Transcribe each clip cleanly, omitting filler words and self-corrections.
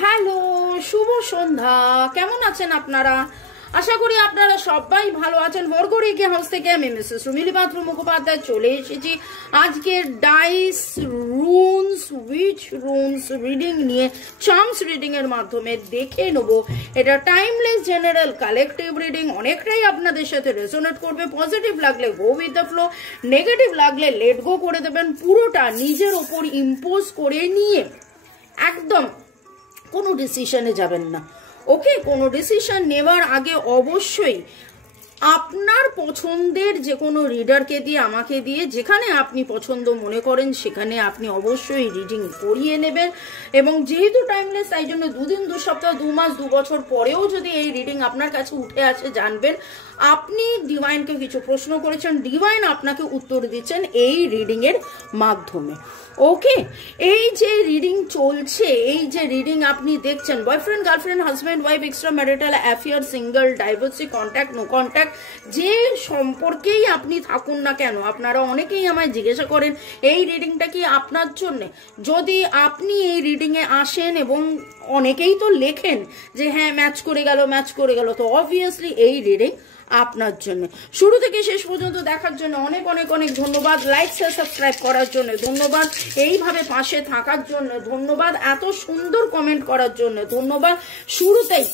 Hello, শুভ সন্ধ্যা। কেমন আছেন আপনারা? আশা করি আপনারা সবাই ভালো আছেন। বরগড়িকে হাউস থেকে আমি মিসেস রুমিলি পাত্র মুখোপাধ্যায় চলে এসেছি আজকের dice runes witch runes reading নিয়ে। চার্মস রিডিং এর মাধ্যমে দেখে নেব এটা টাইমলেস জেনারেল কালেকটিভ রিডিং। অনেকটাই আপনাদের সাথে রেজোনেট করবে। পজিটিভ লাগলে go with the flow, negative লাগলে লেট গো করে দেবেন। পুরোটা নিজের ওপর ইম্পোজ করে নিয়ে একদম কোনো ডিসিশনে যাবেন না। ওকে, কোনো ডিসিশন নেওয়ার আগে অবশ্যই আপনার পছন্দের যে কোনো রিডারকে দিয়ে, আমাকে দিয়ে, যেখানে আপনি পছন্দ মনে করেন সেখানে আপনি অবশ্যই রিডিং করিয়ে নেবেন। এবং যেহেতু টাইমলেস, তাই জন্য 2 দিন 2 সপ্তাহ 2 মাস 2 বছর পরেও যদি এই রিডিং আপনার কাছে উঠে আসে, জানবেন আপনি ডিভাইনকে কিছু প্রশ্ন করেছেন, ডিভাইন আপনাকে উত্তর দিচ্ছেন এই রিডিং এর মাধ্যমে। ওকে, এই যে রিডিং চলছে, এই যে রিডিং আপনি দেখছেন, boyfriend, girlfriend, husband, wife, extra marital affair, single, divorcee, contact, no contact, যে সম্পর্কেই আপনি থাকুন না কেন, আপনারা অনেকেই আমায় জিজ্ঞাসা করেন এই রিডিংটা কি আপনার জন্য। যদি আপনি এই রিডিং এ আসেন, এবং অনেকেই তো লেখেন যে হ্যাঁ ম্যাচ করে গেল, ম্যাচ করে গেল, তো অবভিয়াসলি এই রিডিং আপনার জন্য। শুরু থেকে শেষ পর্যন্ত দেখার জন্য অনেক অনেক অনেক ধন্যবাদ। লাইক শেয়ার সাবস্ক্রাইব করার জন্য ধন্যবাদ। এইভাবে পাশে থাকার জন্য ধন্যবাদ। এত সুন্দর কমেন্ট করার জন্য ধন্যবাদ। শুরুতেই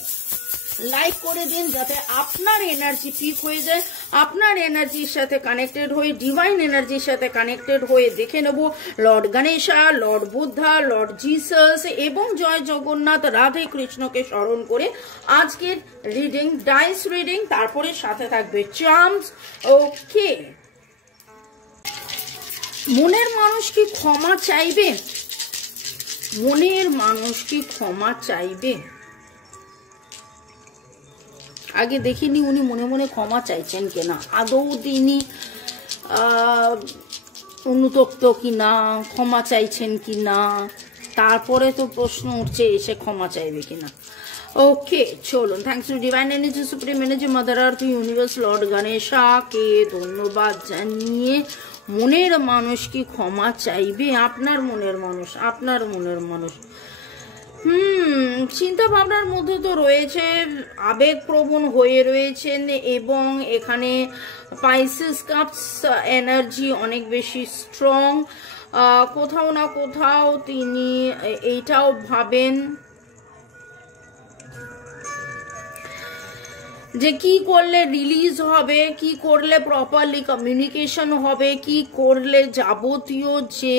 লাইক করে দিন যাতে আপনার এনার্জি পিক হয়ে যায়, আপনার এনার্জির সাথে কানেক্টেড হয়ে, ডিভাইন এনার্জির সাথে কানেক্টেড হয়ে দেখে নেব Lord Ganesha, Lord Buddha, Lord Jesus এবং জয় জগন্নাথ, রাধে কৃষ্ণকে স্মরণ করে আজকের রিডিং, ডাইস রিডিং, তারপরে সাথে থাকবে চার্মস। ওকে, মনের মানুষ কি ক্ষমা চাইবে? মনের মানুষ কি ক্ষমা চাইবে? আগে দেখিনি উনি মনে মনে ক্ষমা চাইছেন কিনা, আদৌ তিনি অনুতপ্ত কিনা, ক্ষমা চাইছেন কিনা, তারপরে তো প্রশ্ন উঠছে এসে ক্ষমা চাইবে কিনা। ওকে, চলুন। Thanks to divine energy, supreme energy, mother earth, universe, lord গণেশাকে ধন্যবাদ জানিয়ে মনের মানুষ কি ক্ষমা চাইবে? আপনার মনের মানুষ, আপনার মনের মানুষ চিন্তা ভাবনার মধ্যে তো রয়েছে, আবেগপ্রবণ হয়ে রয়েছেন, এবং এখানে পাইসেস কাপস এনার্জি অনেক বেশি স্ট্রং। কোথাও না কোথাও তিনি এইটাও ভাবেন যে কি করলে রিলিজ হবে, কি করলে প্রপারলি কমিউনিকেশন হবে, কি করলে যাবতীয় যে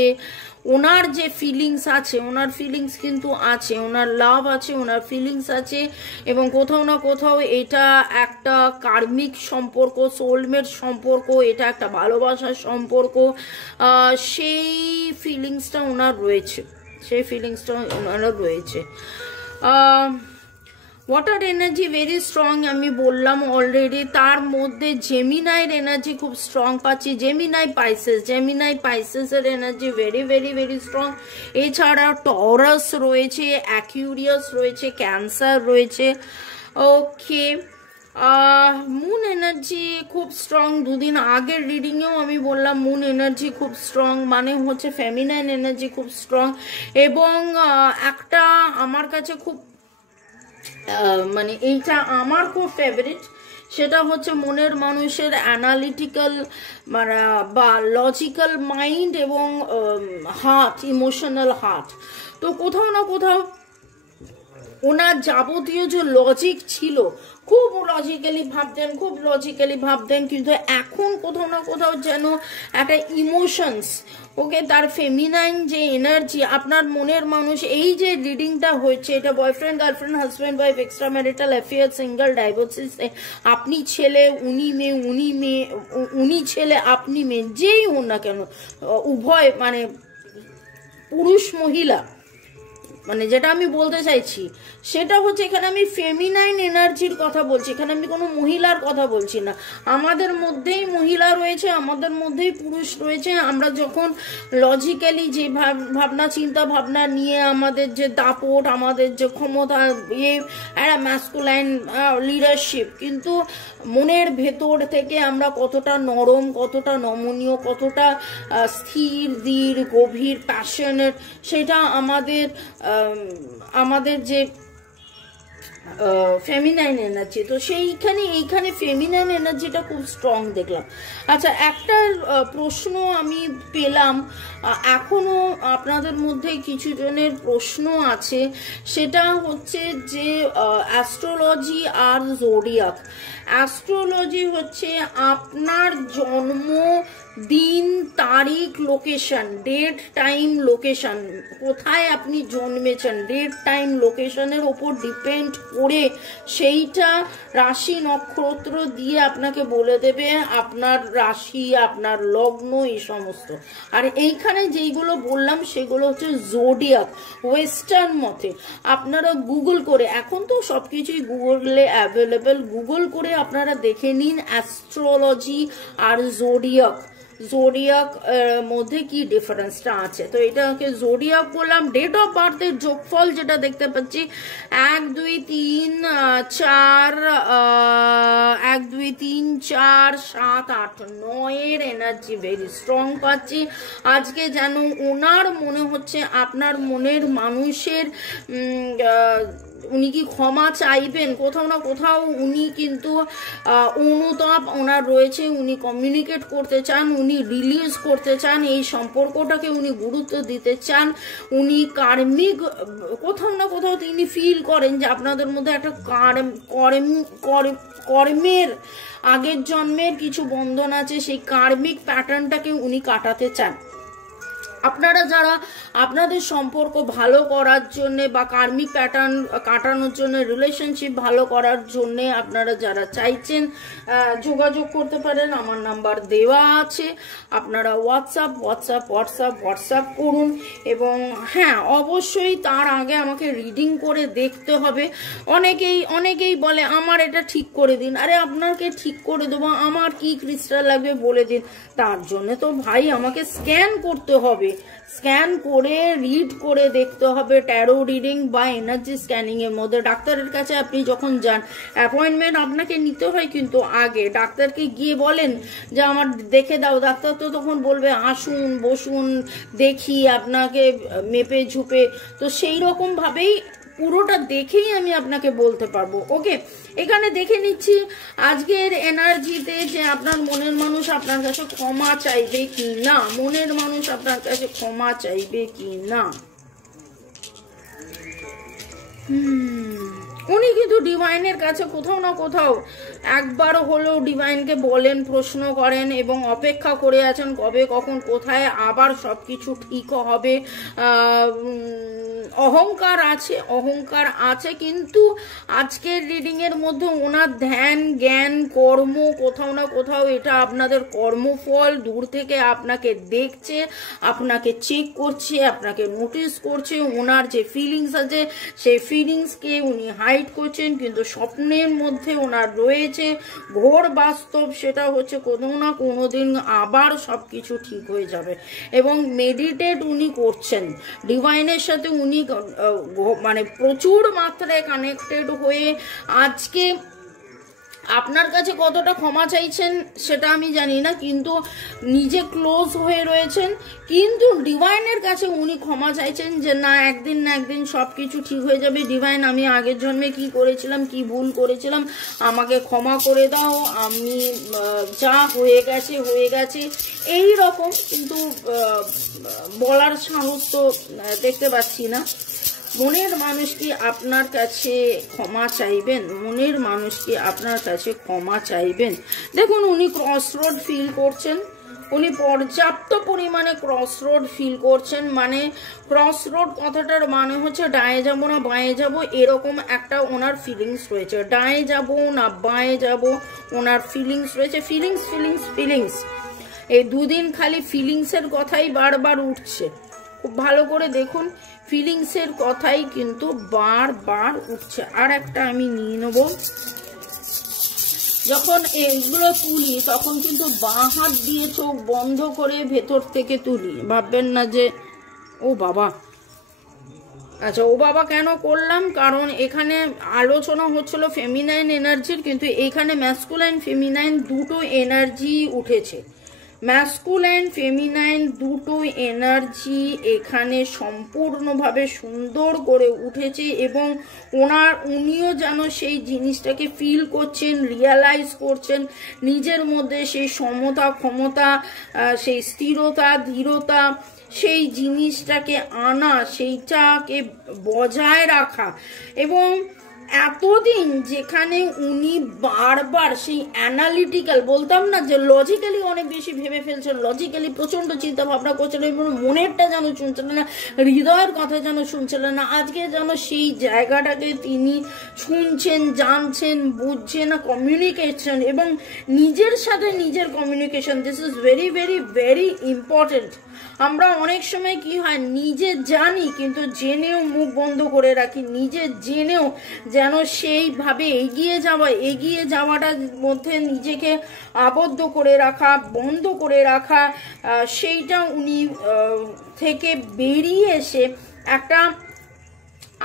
ওনার যে ফিলিংস আছে, ওনার ফিলিংস কিন্তু আছে, ওনার লাভ আছে, ওনার ফিলিংস আছে, এবং কোথাও না কোথাও এটা একটা কার্মিক সম্পর্ক, সোলমেট সম্পর্ক, এটা একটা ভালোবাসার সম্পর্ক। সেই ফিলিংসটা ওনার রয়েছে, সেই ফিলিংসটা ওনার রয়েছে। ওয়াটার এনার্জি ভেরি স্ট্রং, আমি বললাম অলরেডি। তার মধ্যে জেমিনাইয়ের এনার্জি খুব স্ট্রং পাচ্ছি, জেমিনাই পাইসেসের energy very very very strong. এছাড়া টরাস রয়েছে, অ্যাকিউরিয়াস রয়েছে, ক্যান্সার রয়েছে। ওকে, মুন এনার্জি খুব স্ট্রং। 2 দিন আগের রিডিংয়েও আমি বললাম মুন এনার্জি খুব স্ট্রং, মানে হচ্ছে ফেমিনাইন এনার্জি খুব স্ট্রং। এবং একটা আমার কাছে খুব মানে এইটা আমার খুব ফেভারিট, সেটা হচ্ছে মনের মানুষের অ্যানালিটিক্যাল মানে বা লজিক্যাল মাইন্ড এবং হার্ট, ইমোশনাল হার্ট। তো কোথাও না কোথাও ওনার যাবতীয় যে লজিক ছিল, খুব লজিক্যালি ভাবতেন, খুব লজিক্যালি ভাবতেন, কিন্তু এখন কোথাও না কোথাও যেন একটা ইমোশনস, ওকে, তার ফেমিনাইন যে এনার্জি, আপনার মনের মানুষ, এই যে রিডিংটা হচ্ছে, এটা boyfriend, girlfriend, husband, wife, extra marital affair, single, divorcees, আপনি ছেলে, উনি মেয়ে, উনি ছেলে, আপনি মেয়ে, যেই হন না কেন, উভয় মানে পুরুষ মহিলা, মানে যেটা আমি বলতে চাইছি সেটা হচ্ছে এখানে আমি ফেমিনাইন এনার্জির কথা বলছি, এখানে আমি কোনো মহিলার কথা বলছি না। আমাদের মধ্যেই মহিলা রয়েছে, আমাদের মধ্যেই পুরুষ রয়েছে। আমরা যখন লজিক্যালি যে ভাবনা চিন্তা ভাবনা নিয়ে আমাদের যে দাপট, আমাদের যে ক্ষমতা, একটা ম্যাসকুলাইন লিডারশিপ, কিন্তু মনের ভেতর থেকে আমরা কতটা নরম, কতটা নমনীয়, কতটা স্থির, দৃঢ়, গভীর, প্যাশনেট, সেটা আমাদের আমাদের যে ফেমিনাইন এনার্জি, তো এইখানে ফেমিনাইন এনার্জিটা খুব স্ট্রং দেখলাম। আচ্ছা, একটা প্রশ্ন আমি পেলাম, এখনো আপনাদের মধ্যে কিছু জনের প্রশ্ন আছে, সেটা হচ্ছে যে অ্যাস্ট্রোলজি আর জোডিয়াক। অ্যাস্ট্রোলজি হচ্ছে আপনার জন্ম দিন, তারিখ, লোকেশন, ডেট, টাইম, লোকেশন, কোথায় আপনি জন্মেছেন, ডেট, টাইম, লোকেশনের ওপর ডিপেন্ড করে সেইটা রাশি নক্ষত্র দিয়ে আপনাকে বলে দেবে আপনার রাশি, আপনার লগ্ন, এই সমস্ত। আর এইখানে যেইগুলো বললাম সেগুলো হচ্ছে জোডিয়াক ওয়েস্টার্ন মতে। আপনারা গুগল করে, এখন তো সবকিছুই গুগলে অ্যাভেলেবেল, গুগল করে আপনারা দেখে নিন অ্যাস্ট্রোলজি আর জোডিয়াক মধ্যে কি ডিফারেন্সটা আছে। তো এটাকে জোডিয়াক বললাম। ডেট অফ বার্থের যোগফল যেটা দেখতে পাচ্ছি 1 2 3 4 1 2 3 4 7 8 9 এর এনার্জি ভেরি স্ট্রং পাচ্ছি আজকে। যেন ওনার মনে হচ্ছে আপনার মনের মানুষের উনি কি ক্ষমা চাইবেন, কোথাও না কোথাও উনি কিন্তু অনুতাপ ওনার রয়েছে, উনি কমিউনিকেট করতে চান, উনি রিলিজ করতে চান, এই সম্পর্কটাকে উনি গুরুত্ব দিতে চান, উনি কার্মিক কোথাও না কোথাও তিনি ফিল করেন যে আপনাদের মধ্যে একটা কর্মের আগের জন্মের কিছু বন্ধন আছে, সেই কার্মিক প্যাটার্নটাকে উনি কাটাতে চান। আপনারা যারা আপনাদের সম্পর্ক ভালো করার জন্য বা কার্মিক প্যাটার্ন কাটানোর জন্য, রিলেশনশিপ ভালো করার জন্য আপনারা যারা চাইছেন যোগাযোগ করতে পারেন, আমার নাম্বার দেওয়া আছে। আপনারা হোয়াটসঅ্যাপ করুন। এবং হ্যাঁ, অবশ্যই তার আগে আমাকে রিডিং করে দেখতে হবে। অনেকেই বলে আমার এটা ঠিক করে দিন। আরে আপনাকে ঠিক করে দেবো, আমার কি ক্রিস্টাল লাগবে বলে দিন। তার জন্য তো ভাই আমাকে স্ক্যান করতে হবে, স্ক্যান করে রিড করে দেখতে হবে। ট্যারো রিডিং বা এনার্জি স্ক্যানিং এর মধ্যে ডাক্তারের কাছে আপনি যখন যান, অ্যাপয়েন্টমেন্ট আপনাকে নিতে হয়, কিন্তু আগে ডাক্তারকে গিয়ে বলেন যে আমার দেখে দাও, ডাক্তার তো তখন বলবে আসুন, বসুন, দেখি আপনাকে মেপে ঝুপে। তো সেই রকম ভাবেই পুরোটা দেখেই আমি আপনাকে বলতে পারবো। ওকে, এখানে দেখে নিচ্ছি আজকের এনার্জিতে যে আপনার মনের মানুষ আপনার কাছে ক্ষমা চাইবে কি না, মনের মানুষ আপনার কাছে ক্ষমা চাইবে কি না। উনি কিন্তু ডিভাইনের কাছে কোথাও না কোথাও একবার হলেও ডিভাইনকে বলেন, প্রশ্ন করেন এবং অপেক্ষা করে আছেন কবে কখন কোথায় আবার সবকিছু ঠিক হবে। অহংকার আছে কিন্তু আজকের রিডিং এর মধ্যে ওনার ধ্যান, জ্ঞান, কর্ম, কোথাও না কোথাও এটা আপনাদের কর্মফল দূর থেকে আপনাকে দেখছে, আপনাকে চেক করছে, আপনাকে নোটিস করছে। ওনার যে ফিলিংস আছে সেই ফিলিংসকে উনি হাইড করছেন, কিন্তু স্বপ্নের মধ্যে ওনার রয়েছে ঘোর বাস্তব, সেটা হচ্ছে কোনো না কোনো দিন আবার সবকিছু ঠিক হয়ে যাবে। এবং মেডিটেট উনি করছেন ডিভাইনের সাথে, উনি মানে প্রচুর মাত্রায় কানেক্টেড হয়ে আজকে আপনার কাছে কতটা ক্ষমা চাইছেন সেটা আমি জানি না, কিন্তু নিজে ক্লোজ হয়ে রয়েছেন। কিন্তু ডিভাইনের কাছে উনি ক্ষমা চাইছেন যে না, একদিন না একদিন সবকিছু ঠিক হয়ে যাবে। ডিভাইন, আমি আগের জন্মে কি করেছিলাম, কি ভুল করেছিলাম, আমাকে ক্ষমা করে দাও, আমি যা হয়ে গেছে এই রকম। কিন্তু বলার সাহস তো দেখতে পাচ্ছি না। মনের মানুষ কি আপনার কাছে ক্ষমা চাইবেন? মনের মানুষ কি আপনার কাছে ক্ষমা চাইবেন? দেখুন, উনি ক্রসরোড ফিল করছেন, উনি পর্যাপ্ত পরিমাণে ক্রসরোড ফিল করছেন। মানে ক্রসরোড কথাটার মানে হচ্ছে ডায়ে যাব না বাঁয়ে যাব, এরকম একটা ওনার ফিলিংস রয়েছে। ডায়ে যাব না বাঁয়ে যাব ওনার ফিলিংস রয়েছে। ফিলিংস এই দুদিন খালি ফিলিংসের কথাই বারবার উঠছে। খুব ভালো করে দেখুন, ফিলিংসের কথাই কিন্তু বারবার উঠছে। আর একটা আমি নিয়ে নেব। যখন এগুলো তুলি তখন কিন্তু বাঁ হাত দিয়ে চোখ বন্ধ করে ভেতর থেকে তুলি, ভাববেন না যে ও বাবা। আচ্ছা, ও বাবা কেন করলাম? কারণ এখানে আলোচনা হচ্ছিল ফেমিনাইন এনার্জির, কিন্তু এখানে ম্যাসকুলাইন ফেমিনাইন দুটো এনার্জি উঠেছে। ম্যাসকুলাইন ফেমিনাইন দুটো এনার্জি এখানে সম্পূর্ণভাবে সুন্দর করে উঠেছে এবং উনিও যেন সেই জিনিসটাকে ফিল করছেন, রিয়ালাইজ করছেন, নিজের মধ্যে সেই সমতা, ক্ষমতা, সেই স্থিরতা, ধীরতা, সেই জিনিসটাকে আনা, সেইটাকে বজায় রাখা। এবং এতদিন যেখানে উনি বারবার সেই অ্যানালিটিক্যাল, বলতাম না যে লজিক্যালি অনেক বেশি ভেবে ফেলছেন, লজিক্যালি প্রচন্ড চিন্তা ভাবনা করছিলেন এবং মনেরটা যেন শুনছিলেন না, হৃদয়ের কথা যেন শুনছিলেন না, আজকে যেন সেই জায়গাটাকে তিনি শুনছেন, জানছেন, বুঝছেন, কমিউনিকেশন এবং নিজের সাথে নিজের communication, this is very very very important. আমরা অনেক সময় কি হয়, নিজে জানি কিন্তু জেনেও মুখ বন্ধ করে রাখি, নিজে জেনেও যেন সেইভাবে এগিয়ে যাওয়াটার মধ্যে নিজেকে আবদ্ধ করে রাখা, বন্ধ করে রাখা, সেইটা উনি থেকে বেরিয়ে এসে একটা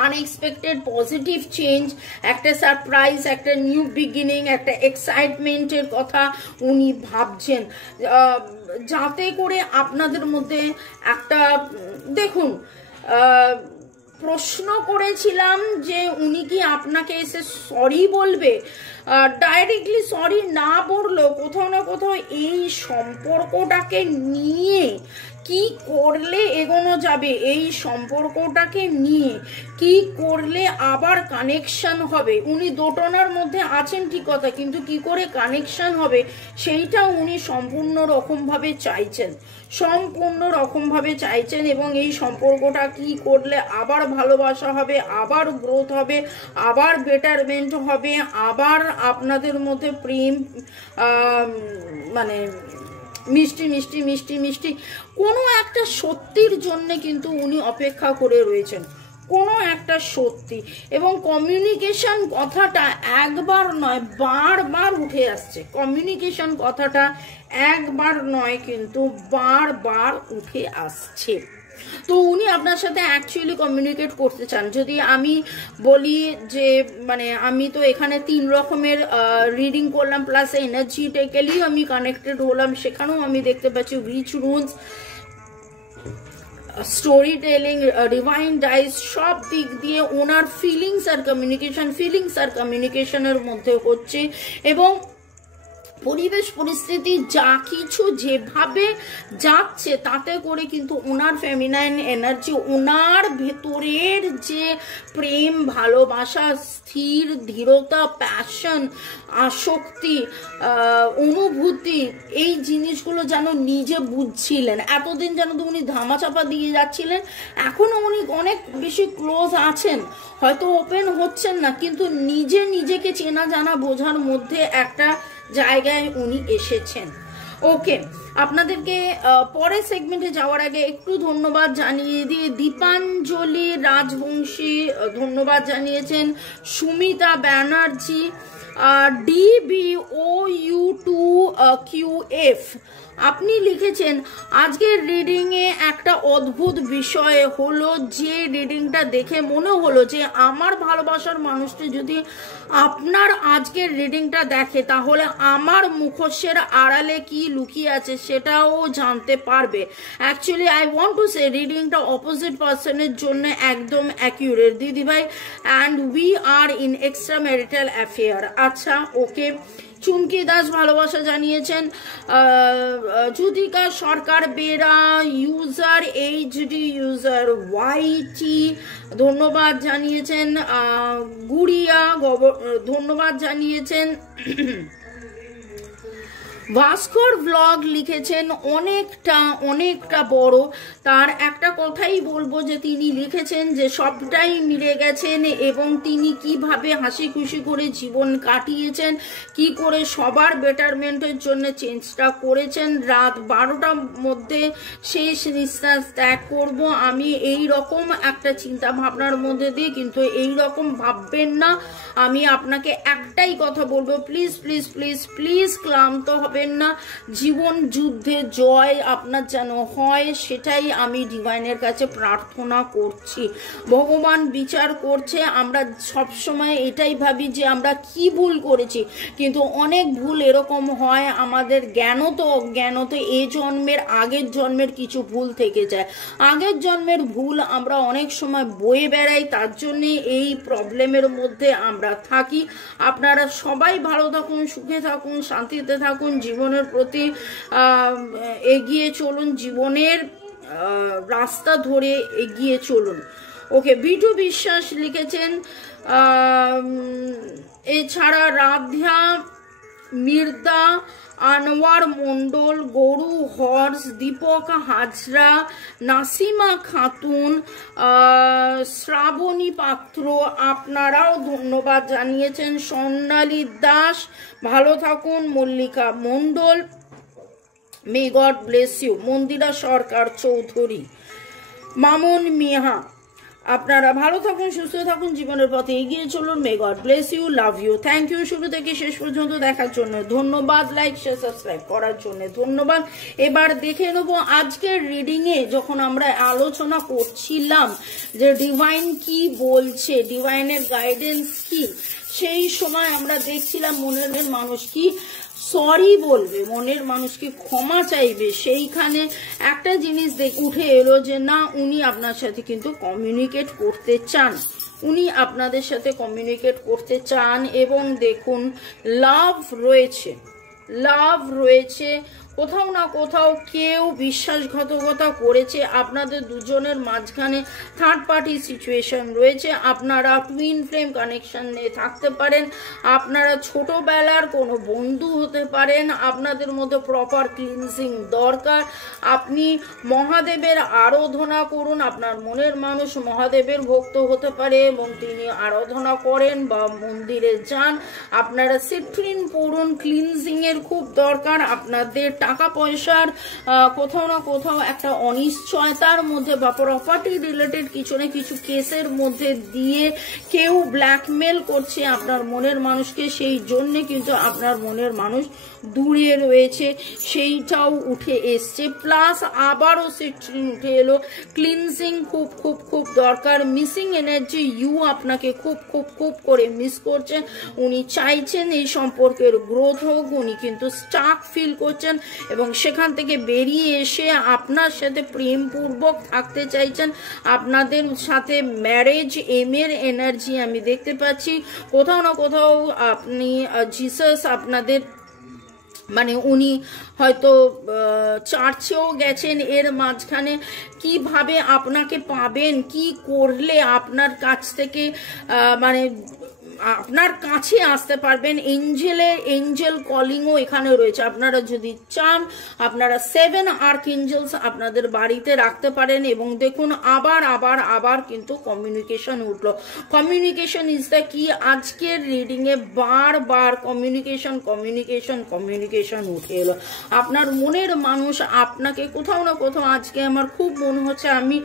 আনএক্সপেক্টেড পজিটিভ চেঞ্জ, একটা সারপ্রাইজ, একটা নিউ বিগিনিং, একটা এক্সাইটমেন্টের কথা উনি ভাবছেন, যাতে করে আপনাদের মধ্যে একটা, দেখুন প্রশ্ন করেছিলাম যে উনি কি আপনাকে এসে সরি বলবে, ডাইরেক্টলি সরি না বললেও কোথাও না কোথাও এই সম্পর্কটাকে নিয়ে কি করলে এগোনো যাবে, এই সম্পর্কটাকে নিয়ে কি করলে আবার কানেকশন হবে, উনি দোটানার মধ্যে আছেন ঠিক কথা, কিন্তু কি করে কানেকশন হবে সেইটা উনি সম্পূর্ণ রকমভাবে চাইছেন এবং এই সম্পর্কটা কি করলে আবার ভালোবাসা হবে, আবার গ্রোথ হবে, আবার বেটারমেন্ট হবে, আবার আপনাদের মধ্যে প্রেম, মানে মিষ্টি মিষ্টি মিষ্টি মিষ্টি কোনো একটা সত্যির জন্য কিন্তু উনি অপেক্ষা করে রয়েছেন, কোনো একটা সত্যি। এবং কমিউনিকেশন কথাটা একবার নয়, বারবার উঠে আসছে, কমিউনিকেশন কথাটা একবার নয় কিন্তু বারবার উঠে আসছে। তো উনি আপনার সাথে অ্যাকচুয়ালি কমিউনিকেট করতে চান। যদি আমি বলি যে মানে আমি তো এখানে 3 রকমের রিডিং করলাম, প্লাস এনার্জিটিক্যালি আমি কানেক্টেড হলাম, সেখানেও আমি দেখতে পাচ্ছি witch runes, story telling, divine dice, সব দিক দিয়ে ওনার ফিলিংস আর কমিউনিকেশনের মধ্যে হচ্ছে। এবং পরিবেশ পরিস্থিতি যা কিছু যেভাবে যাচ্ছে তাতে করে কিন্তু ওনার ফেমিনাইন এনার্জি, ওনার ভেতরের যে প্রেম, ভালোবাসা, স্থির ধীরতা, প্যাশন, আসক্তি, অনুভূতি, এই জিনিসগুলো যেন নিজে বুঝছিলেন। এতদিন যেন তো উনি ধামাচাপা দিয়ে যাচ্ছিলেন, এখনো উনি অনেক বেশি ক্লোজ আছেন, হয়তো ওপেন হচ্ছেন না, কিন্তু নিজেকে চেনা জানা বোঝার মধ্যে একটা জায়গায় উনি এসেছেন। ওকে, আপনাদেরকে পরের সেগমেন্টে যাওয়ার আগে একটু ধন্যবাদ জানিয়ে দিয়ে, দীপাঞ্জলি রাজবংশী ধন্যবাদ জানিয়েছেন, সুমিতা ব্যানার্জি, DBOU2QF আপনি লিখেছেন আজকের রিডিংয়ে একটা অদ্ভুত বিষয় হলো, যে রিডিংটা দেখে মনে হলো যে আমার ভালোবাসার মানুষটি যদি আপনার আজকের রিডিংটা দেখে তাহলে আমার মুখোশের আড়ালে কি লুকিয়ে আছে সেটাও জানতে পারবে। Actually I want to say রিডিংটা অপোজিট পার্সনের জন্য একদম অ্যাকিউরেট দিদি ভাই, and we are in extra marital affair. আচ্ছা, ওকে। চুমকি দাস ভালোবাসা জানিয়েছেন, Yudika Sarkar Bera user HD user YT ধন্যবাদ জানিয়েছেন, গুড়িয়া ধন্যবাদ জানিয়েছেন, ভাস্কর ব্লগ লিখেছেন অনেকটা বড়, তার একটা কথাই বলবো যে তিনি লিখেছেন যে সবটাই মিলে গেছেন এবং তিনি কিভাবে হাসি খুশি করে জীবন কাটিয়েছেন, কি করে সবার বেটারমেন্টের জন্য চেঞ্জটা করেছেন। রাত 12টার মধ্যে শেষ নিঃশ্বাস ত্যাগ করব আমি, এই রকম একটা চিন্তা ভাবনার মধ্যে দিয়ে, কিন্তু এই রকম ভাববেন না। আমি আপনাকে একটাই কথা বলবো, প্লিজ প্লিজ প্লিজ প্লিজ ক্লান্ত হবে পারবেন না, জীবন যুদ্ধে জয় আপনার যেন হয়, সেটাই আমি ডিভাইনের কাছে প্রার্থনা করছি। ভগবান বিচার করছে, আমরা সবসময় এটাই ভাবি যে আমরা কি ভুল করেছি, কিন্তু অনেক ভুল এরকম হয় আমাদের জ্ঞানত অজ্ঞানত এই জন্মের আগের জন্মের কিছু ভুল থেকে যায়। আগের জন্মের ভুল আমরা অনেক সময় বয়ে বেড়াই, তার জন্যে এই প্রবলেমের মধ্যে আমরা থাকি। আপনারা সবাই ভালো থাকুন, সুখে থাকুন, শান্তিতে থাকুন, জীবনের প্রতি এগিয়ে চলুন, জীবনের রাস্তা ধরে এগিয়ে চলুন। ওকে, বিটু বিশ্বাস লিখেছেন। এছাড়া রাধা মির্দা, আনোয়ার মণ্ডল, গরু হর্স, দীপক হাজরা, নাসিমা খাতুন, শ্রাবণী পাত্র, আপনারাও ধন্যবাদ জানিয়েছেন। স্বর্ণালী দাস, ভালো থাকুন। Mallika Mondal, may God bless you. Mandira Sarkar Chowdhury, Mamun Mia, আপনারা ভালো থাকুন, সুস্থ থাকুন, জীবনের পথে এগিয়ে চলুন। May God bless you, love you, thank you. শুরু থেকে শেষ পর্যন্ত দেখার জন্য ধন্যবাদ, লাইক শেয়ার সাবস্ক্রাইব করার জন্য ধন্যবাদ। এবার দেখে নেব আজকের রিডিংয়ে যখন আমরা আলোচনা করছিলাম যে ডিভাইন কি বলছে, ডিভাইনের গাইডেন্স কি, সেই সময় আমরা দেখছিলাম মনের মানুষ কি সরি বলবে, মনের মানুষকে ক্ষমা চাইবে। সেইখানে একটা জিনিস উঠে এলো যে না, উনি আপনার সাথে কিন্তু কমিউনিকেট করতে চান, উনি আপনাদের সাথে কমিউনিকেট করতে চান। এবং দেখুন লাভ রয়েছে, লাভ রয়েছে। কোথাও না কোথাও কেউ বিশ্বাসঘাতকতা করেছে, আপনাদের দুজনের মাঝখানে থার্ড পার্টি সিচুয়েশন রয়েছে। আপনারা টুইন ফ্লেম কানেকশন নিয়ে থাকতে পারেন, আপনারা ছোটবেলার কোনো বন্ধু হতে পারেন, আপনাদের মধ্যে প্রপার ক্লিনজিং দরকার। আপনি মহাদেবের আরাধনা করুন, আপনার মনের মানুষ মহাদেবের ভক্ত হতে পারে এবং তিনি আরাধনা করেন বা মন্দিরে যান। আপনারা সিট্রিন পড়ুন, ক্লিনজিং এর খুব দরকার। আপনাদের টাকা পয়সার কোথাও না কোথাও একটা অনিশ্চয়তার মধ্যে বা প্রপার্টি রিলেটেড কিছু না কিছু কেসের মধ্যে দিয়ে কেউ ব্ল্যাকমেল করছে আপনার মনের মানুষকে, সেই জন্য কিন্তু আপনার মনের মানুষ দূরে রয়েছে, সেইটাও উঠে এসছে। প্লাস আবারও সিট্রিন উঠে এলো, ক্লিনজিং খুব খুব খুব দরকার। মিসিং এনার্জি, ইউ আপনাকে খুব খুব খুব করে মিস করছেন, উনি চাইছেন এই সম্পর্কের গ্রোথ হোক, উনি কিন্তু স্টাক ফিল করছেন এবং সেখান থেকে বেরিয়ে এসে আপনার সাথে প্রেমপূর্বক থাকতে চাইছেন। আপনাদের সাথে ম্যারেজ এর এনার্জি আমি দেখতে পাচ্ছি। কোথাও না কোথাও আপনি জিসাস আপনাদের মানে উনি হয়তো চার্চেও গেছেন, এর মাঝখানে কিভাবে আপনাকে পাবেন, কি করলে আপনার কাছ থেকে মানে আপনার কাছে আসতে পারবেন। এঞ্জেল কলিংও এখানে রয়েছে। আপনারা যদি চান আপনারা 7 আর্কএঞ্জেলস আপনাদের বাড়িতে রাখতে পারেন। এবং দেখুন আবার আবার আবার কিন্তু কমিউনিকেশন উঠলো। কমিউনিকেশন ইজ দ্য কি। আজকের রিডিংয়ে বারবার কমিউনিকেশন কমিউনিকেশন কমিউনিকেশন উঠে এলো। আপনার মনের মানুষ আপনাকে কোথাও না কোথাও, আজকে আমার খুব মনে হচ্ছে, আমি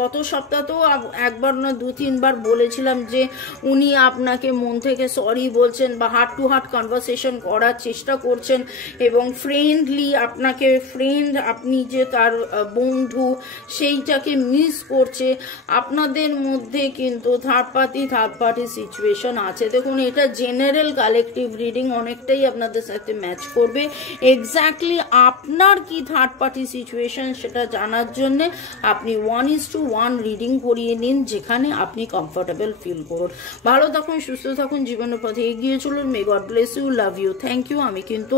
গত সপ্তাহতেও একবার না 2-3 বার বলেছিলাম যে উনি আপনাকে মন থেকে সরি বলছেন বা হার্ট টু হার্ট কনভারসেশন করার চেষ্টা করছেন এবং ফ্রেন্ডলি আপনাকে আপনি যে তার বন্ধু সেইটাকে মিস করছে। আপনাদের মধ্যে কিন্তু থার্ড পার্টি সিচুয়েশন আছে। দেখুন এটা জেনারেল কালেকটিভ রিডিং, অনেকটাই আপনাদের সাথে ম্যাচ করবে। এক্স্যাক্টলি আপনার কি থার্ড পার্টি সিচুয়েশন সেটা জানার জন্য আপনি 1:1 রিডিং করিয়ে নিন, যেখানে আপনি কমফোর্টেবল ফিল করুন। ভালো থাকুন, সুস্থ থাকুন, জীবনের পথে এগিয়ে চলুন। May God bless you, love you, thank you. আমি কিন্তু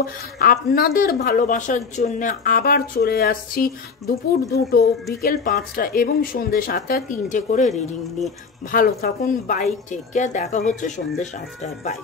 আপনাদের ভালোবাসার জন্য আবার চলে আসছি দুপুর 2টো, বিকেল 5টা এবং সন্ধ্যে 7টা 3টে করে রিডিং নিয়ে। ভালো থাকুন, বাই, টেক কেয়ার, দেখা হচ্ছে সন্ধ্যে 7টায়, বাই।